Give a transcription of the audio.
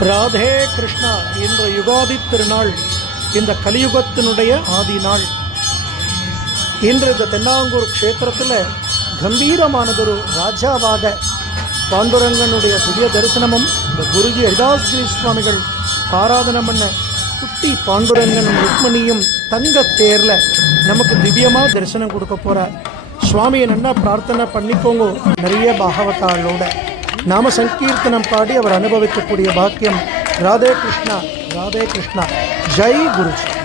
ராதே கிருஷ்ணா. இன்று யுகாதி திருநாள், இந்த கலியுகத்தினுடைய ஆதி நாள். இன்று இந்த தென்னாங்கூர் க்ஷேத்திரத்தில் கம்பீரமானதொரு ராஜாவாக பாண்டுரங்கனுடைய திவ்ய தரிசனமும் இந்த குருஜி ஹரிதாஸ்கிரி சுவாமிகள் ஆராதனை பண்ண குட்டி பாண்டுரங்கனும் ருக்மணியும் தங்க தேரில் நமக்கு திவ்யமாக தரிசனம் கொடுக்க போகிறார். சுவாமியை நல்லா பிரார்த்தனை பண்ணிக்கோங்க. நிறைய பாகவதாளோட நாம சங்கீர்த்தனம் பாடி அவர் அனுபவிக்கக்கூடிய பாக்கியம். ராதே கிருஷ்ணா, ராதே கிருஷ்ணா. ஜெய் குருஜி.